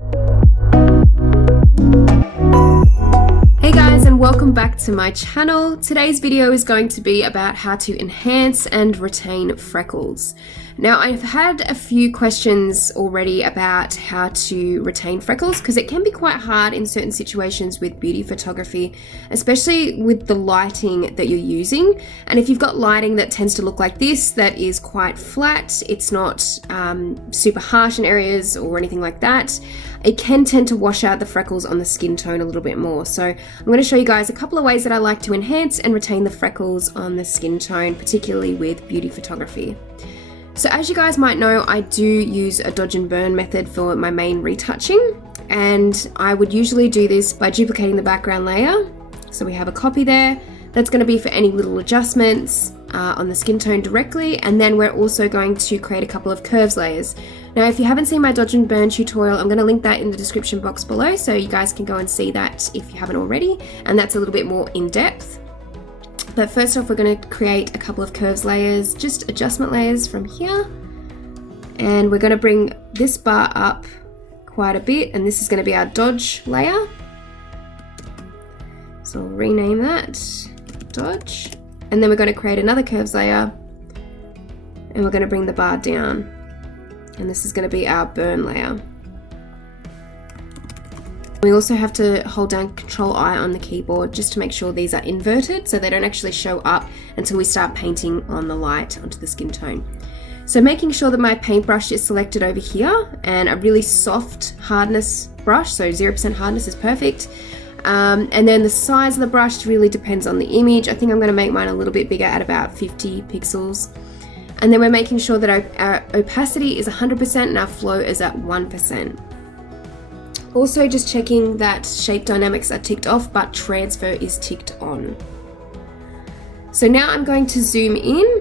Hey guys, and welcome back to my channel. Today's video is going to be about how to enhance and retain freckles. Now, I've had a few questions already about how to retain freckles because it can be quite hard in certain situations with beauty photography, especially with the lighting that you're using. And if you've got lighting that tends to look like this, that is quite flat, it's not super harsh in areas or anything like that, it can tend to wash out the freckles on the skin tone a little bit more. So I'm going to show you guys a couple of ways that I like to enhance and retain the freckles on the skin tone, particularly with beauty photography. So as you guys might know, I do use a dodge and burn method for my main retouching, and I would usually do this by duplicating the background layer. So we have a copy there. That's going to be for any little adjustments on the skin tone directly, and then we're also going to create a couple of curves layers. Now, if you haven't seen my dodge and burn tutorial, I'm going to link that in the description box below, so you guys can go and see that if you haven't already, and that's a little bit more in depth. But first off, we're going to create a couple of curves layers, just adjustment layers from here, and we're going to bring this bar up quite a bit, and this is going to be our dodge layer. So I'll rename that dodge, and then we're going to create another curves layer, and we're going to bring the bar down, and this is going to be our burn layer. We also have to hold down Control-I on the keyboard just to make sure these are inverted so they don't actually show up until we start painting on the light onto the skin tone. So making sure that my paintbrush is selected over here, and a really soft hardness brush, so 0% hardness is perfect. And then the size of the brush really depends on the image. I think I'm going to make mine a little bit bigger at about 50 pixels. And then we're making sure that our opacity is 100% and our flow is at 1%. Also just checking that shape dynamics are ticked off, but transfer is ticked on. So now I'm going to zoom in,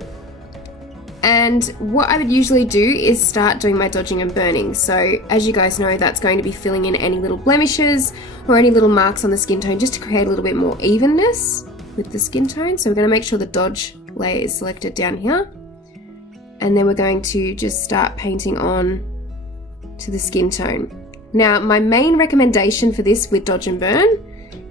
and what I would usually do is start doing my dodging and burning. So as you guys know, that's going to be filling in any little blemishes or any little marks on the skin tone just to create a little bit more evenness with the skin tone. So we're going to make sure the dodge layer is selected down here, and then we're going to just start painting on to the skin tone. Now, my main recommendation for this with dodge and burn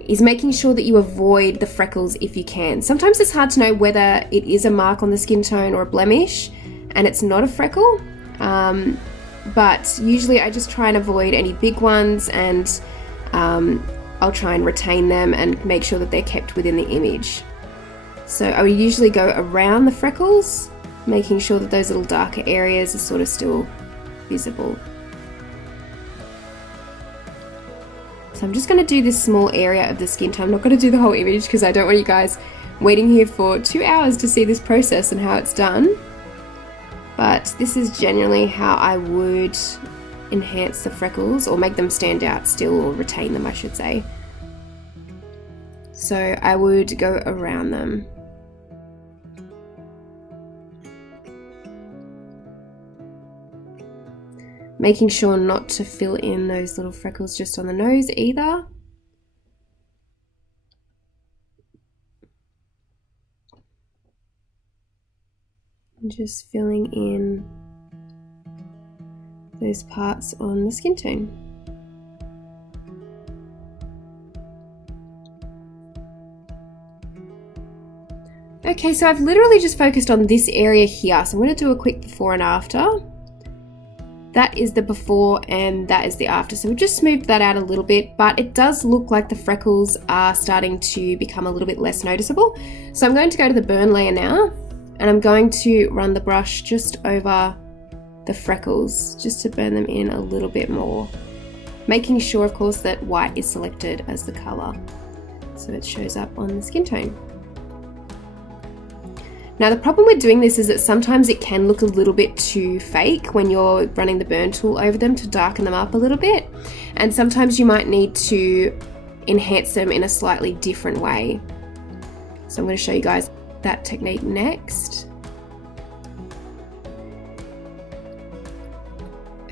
is making sure that you avoid the freckles if you can. Sometimes it's hard to know whether it is a mark on the skin tone or a blemish and it's not a freckle, but usually I just try and avoid any big ones, and I'll try and retain them and make sure that they're kept within the image. So I would usually go around the freckles, making sure that those little darker areas are sort of still visible. So I'm just going to do this small area of the skin tone. I'm not going to do the whole image because I don't want you guys waiting here for 2 hours to see this process and how it's done. But this is generally how I would enhance the freckles, or make them stand out still, or retain them I should say. So I would go around them. Making sure not to fill in those little freckles just on the nose either. And just filling in those parts on the skin tone. Okay, so I've literally just focused on this area here. So I'm going to do a quick before and after. That is the before and that is the after. So we've just smoothed that out a little bit, but it does look like the freckles are starting to become a little bit less noticeable. So I'm going to go to the burn layer now, and I'm going to run the brush just over the freckles just to burn them in a little bit more. Making sure, of course, that white is selected as the color so it shows up on the skin tone. Now the problem with doing this is that sometimes it can look a little bit too fake when you're running the burn tool over them to darken them up a little bit, and sometimes you might need to enhance them in a slightly different way. So I'm going to show you guys that technique next.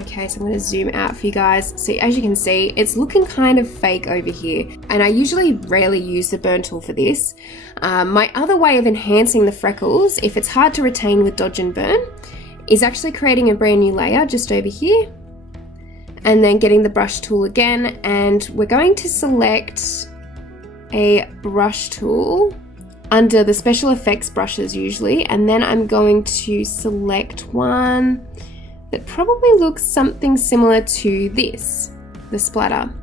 Okay, so I'm going to zoom out for you guys. So as you can see, it's looking kind of fake over here, and I usually rarely use the burn tool for this. My other way of enhancing the freckles, if it's hard to retain with dodge and burn, is actually creating a brand new layer just over here. and then getting the brush tool again, and we're going to select a brush tool under the special effects brushes usually, and then I'm going to select one that probably looks something similar to this, the splatter.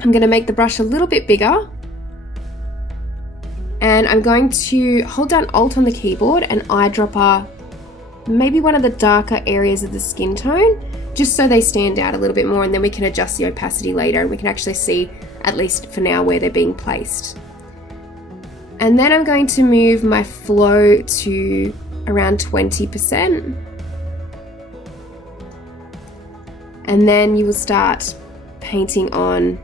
I'm going to make the brush a little bit bigger, and I'm going to hold down Alt on the keyboard and eyedropper maybe one of the darker areas of the skin tone, just so they stand out a little bit more, and then we can adjust the opacity later and we can actually see, at least for now, where they're being placed. And then I'm going to move my flow to around 20%. And then you will start painting on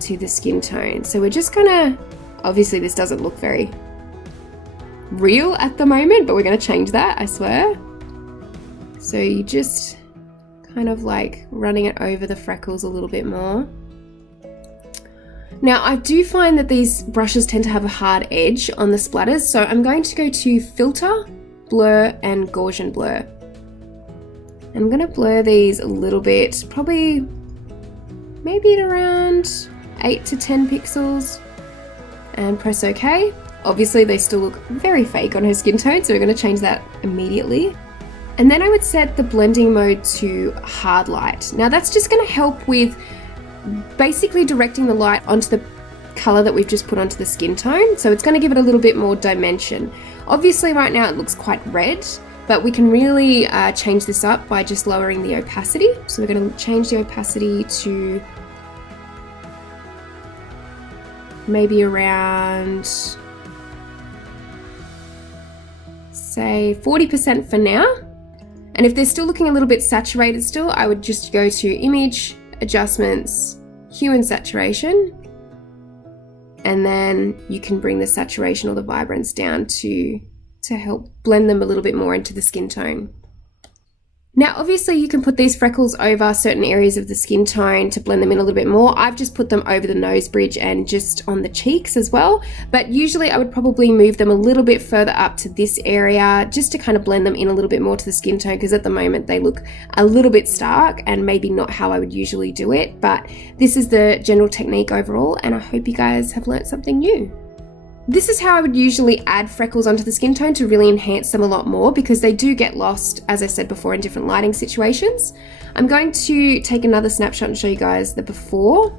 to the skin tone. So we're just gonna, obviously this doesn't look very real at the moment, but we're gonna change that, I swear. So you just kind of like running it over the freckles a little bit more. Now I do find that these brushes tend to have a hard edge on the splatters, so I'm going to go to Filter, Blur, and Gaussian Blur. I'm going to blur these a little bit, probably maybe at around 8 to 10 pixels, and press OK. Obviously they still look very fake on her skin tone, so we're going to change that immediately. And then I would set the blending mode to hard light. Now that's just going to help with basically directing the light onto the color that we've just put onto the skin tone, so it's going to give it a little bit more dimension. Obviously right now it looks quite red, but we can really change this up by just lowering the opacity. So we're going to change the opacity to maybe around, say, 40% for now. And if they're still looking a little bit saturated still, I would just go to Image, Adjustments, Hue and Saturation, and then you can bring the saturation or the vibrance down to help blend them a little bit more into the skin tone. Now obviously you can put these freckles over certain areas of the skin tone to blend them in a little bit more. I've just put them over the nose bridge and just on the cheeks as well, but usually I would probably move them a little bit further up to this area just to kind of blend them in a little bit more to the skin tone, because at the moment they look a little bit stark and maybe not how I would usually do it, but this is the general technique overall, and I hope you guys have learnt something new. This is how I would usually add freckles onto the skin tone to really enhance them a lot more, because they do get lost, as I said before, in different lighting situations. I'm going to take another snapshot and show you guys the before.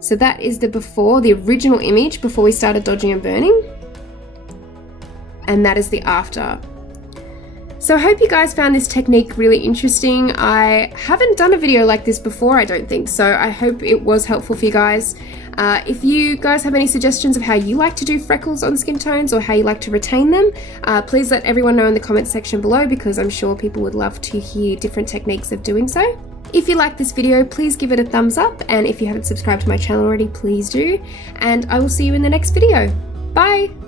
So that is the before, the original image before we started dodging and burning. And that is the after. So I hope you guys found this technique really interesting. I haven't done a video like this before, I don't think, so I hope it was helpful for you guys. If you guys have any suggestions of how you like to do freckles on skin tones or how you like to retain them, please let everyone know in the comments section below, because I'm sure people would love to hear different techniques of doing so. If you like this video, please give it a thumbs up, and if you haven't subscribed to my channel already, please do, and I will see you in the next video. Bye!